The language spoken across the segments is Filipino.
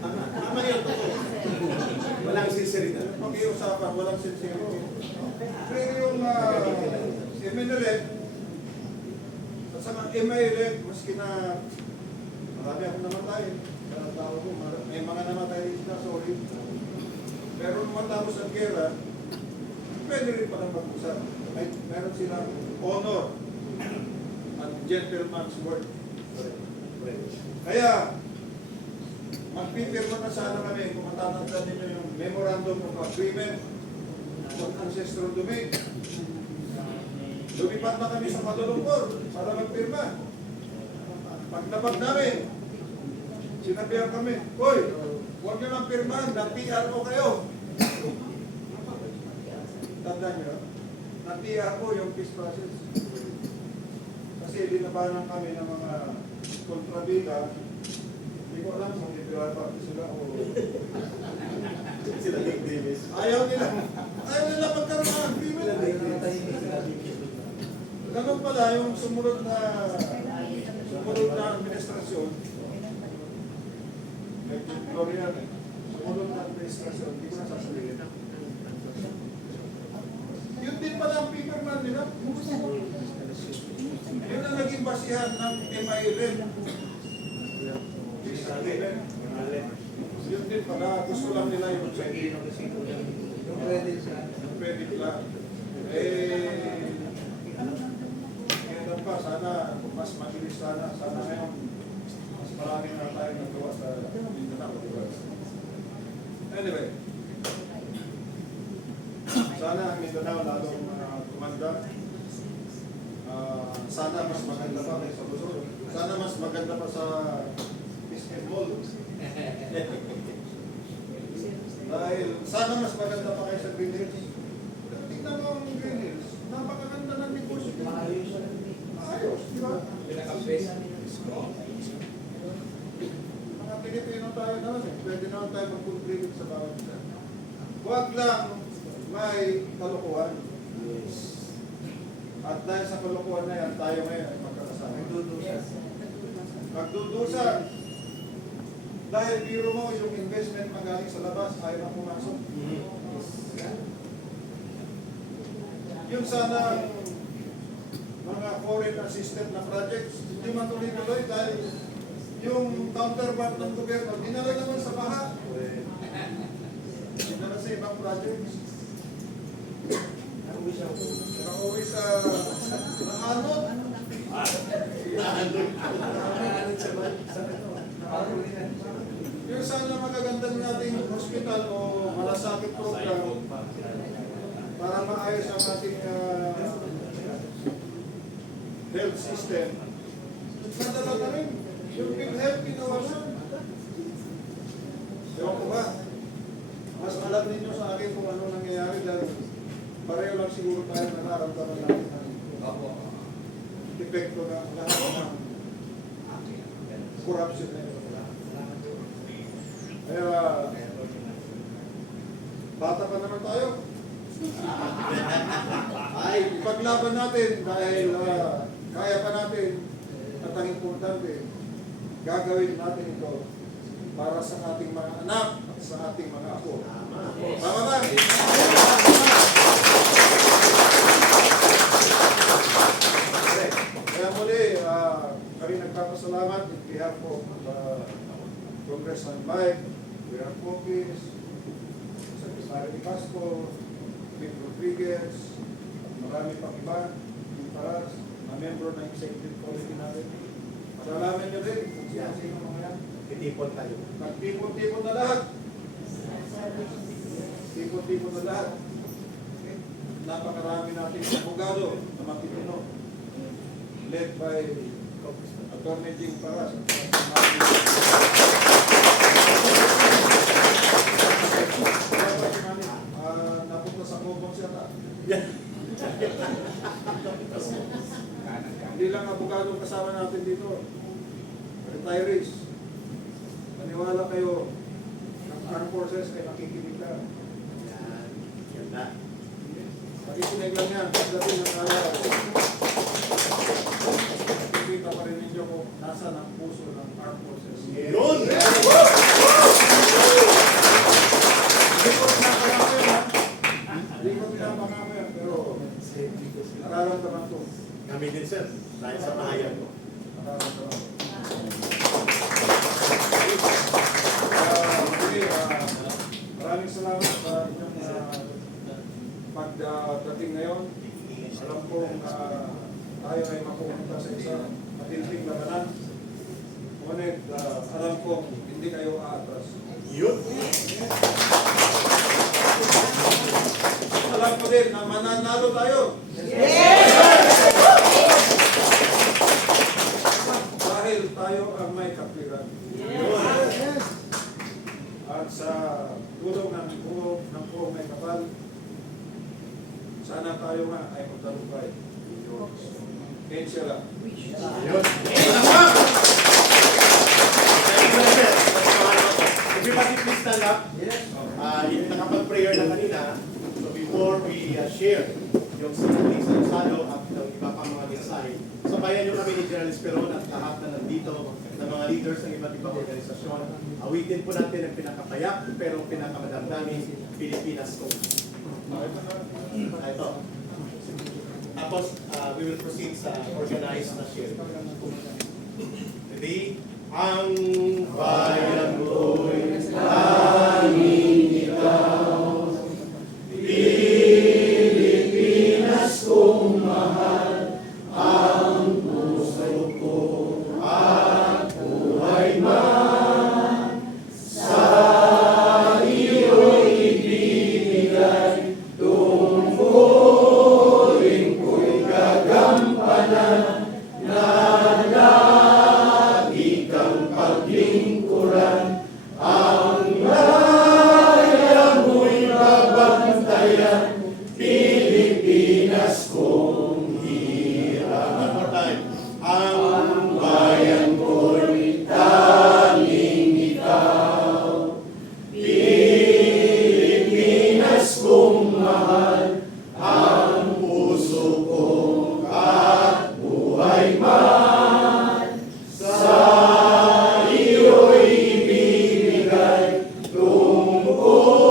Tama yun. Walang sinceridad. Pag-iusapan, walang sincerity. Pero yung MNLF, sa MILF, maski na marami akong namatay, kaya tao ko, may mga namatay rin na, sorry. Pero nung matapos ang gera, pwede rin palang mag-usap. Meron silang honor at gentleman's word. Kaya, magpipirma na sana kami kung matatandaan ninyo yung Memorandum of Agreement of Ancestral Domain. Lumipat na kami sa Madulungkor para magpirma. Paglabag namin, sinabihan kami, "Hoy, huwag nyo lang pirmahan, nag-PRO kayo." Tandaan nyo, nag-PRO yung peace process. Kasi linabanan kami ng mga kontrabida. Hindi ko alam kung liberal party sila o Sila Nick Davis. ayaw nila magkaroon ng agreement. Ganun pala yung sumunod na administrasyon. Glorian, sumunod na administrasyon, hindi ko nasasabihin. Yun din pala ang paperman nila. Yun ang naging basihan ng MILF. Yun din pala, gusto lang nila yung credit lang. Kaya pa, sana mas mabilis sana ngayon, mas marami na tayo nagawa sa Mindanao. Anyway, sana ang Mindanao lalong tumanda. Sana mas maganda pa kayo sa Luzon. Sana mas maganda pa sa basketball. Dahil sana mas maganda pa kayo sa Green Hills. Tingnan mo ang Green Hills. Napakaganda ng negosyo. Ayos, di ba? Mga Pilipino tayo naman eh. Pwede naman tayo mag-contribute sa bawat isa. Huwag lang may kalokohan. At dahil sa kalokohan na yan, tayo ngayon ay magkakasama. Magdudusa. Dahil biro mo yung investment magaling sa labas, ayaw na pumasok. Yung sana mga foreign assisted na projects, hindi matuloy-tuloy dahil yung counterpart ng gobyerno, dinala naman sa baha. Dinala sa ibang projects. Nakauwi sa naanod. Yung sana magaganda nating hospital o malasakit program para maayos ang ating health system. Nadala na rin. Yung PhilHealth pinawasan. Ewan ko ba? Mas alam ninyo sa akin kung ano nangyayari dahil pareho lang siguro tayo nararamdaman natin ng epekto na lahat ng corruption na ito. Kaya, bata pa naman tayo. Ay, ipaglaban natin dahil kaya pa natin at ang importante, gagawin natin ito para sa ating mga anak at sa ating mga apo. Tama ba? Kaya muli, kami nagpapasalamat in behalf of Congressman Mike, William Popis, Secretary Pasco, Vic Rodriguez, at marami pang iba, para na member ng executive committee natin. Masalaman nyo rin kung sino mga yan. Titipon tayo. Nagtipon-tipon na lahat. Tipon-tipon na lahat. Okay. Napakarami natin abogado na matitino. Led by Attorney Jing Paras. Napunta sa Cobong siya na. Hindi lang abogado kasama natin dito. Retirees. Maniwala kayo ng armed forces ay nakikinig ka. Yan na. Nakikinig lang yan. Pagdating ng araw. Nakikita pa rin ninyo kung nasa ng puso ng armed forces. Yun! sa matinding labanan. Ngunit alam ko, hindi kayo aatras. Yun. Alam ko din na mananalo tayo. Dahil tayo ang may kapiliran. At sa tulong ng buong may kapal, sana tayo nga ay magtalumpay. Kensya lang. Yun. Everybody please stand up. Nakapag-prayer na kanina. So before we share yung simile sa Rosado at ng iba pang mga mensahe, sabayan nyo kami ni General Esperon at lahat na nandito na mga leaders ng iba't ibang organisasyon. Awitin po natin ang pinakapayak pero pinakamadamdamin Pilipinas ko. Ito. Tapos, we will proceed sa organized na share. Ready? Ang bayan ko'y tanging ikaw, Pilipinas kong mahal, ang puso ko at buhay man, sa iyo'y ibibigay, tungkulin ko'y gagampanan, na lagi kang paglingkuran, ang laya mo'y babantayan, Pilipinas kong hirap. One more time. Ang bayan ko'y tanging ikaw, Pilipinas kong mahal, ang puso ko at buhay man, sa iyo'y ibibigay, tungkulin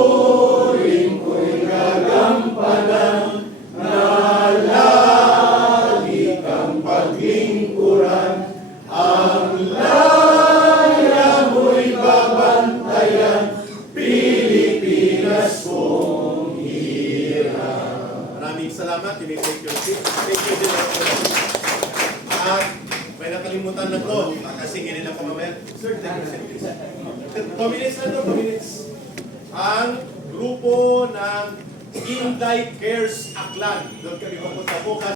ko'y gagampanan, na lagi kang paglingkuran, ang laya mo'y babantayan, Pilipinas kong hirap. Maraming salamat. You may take your seat. Thank you, General. At may nakalimutan na to. Kakasingin nila ko mamaya. Sir, take your seat, please. 2 minutes na to, 2 minutes. Ang grupo ng Inday Cares Aklan. Doon kami pupunta bukas.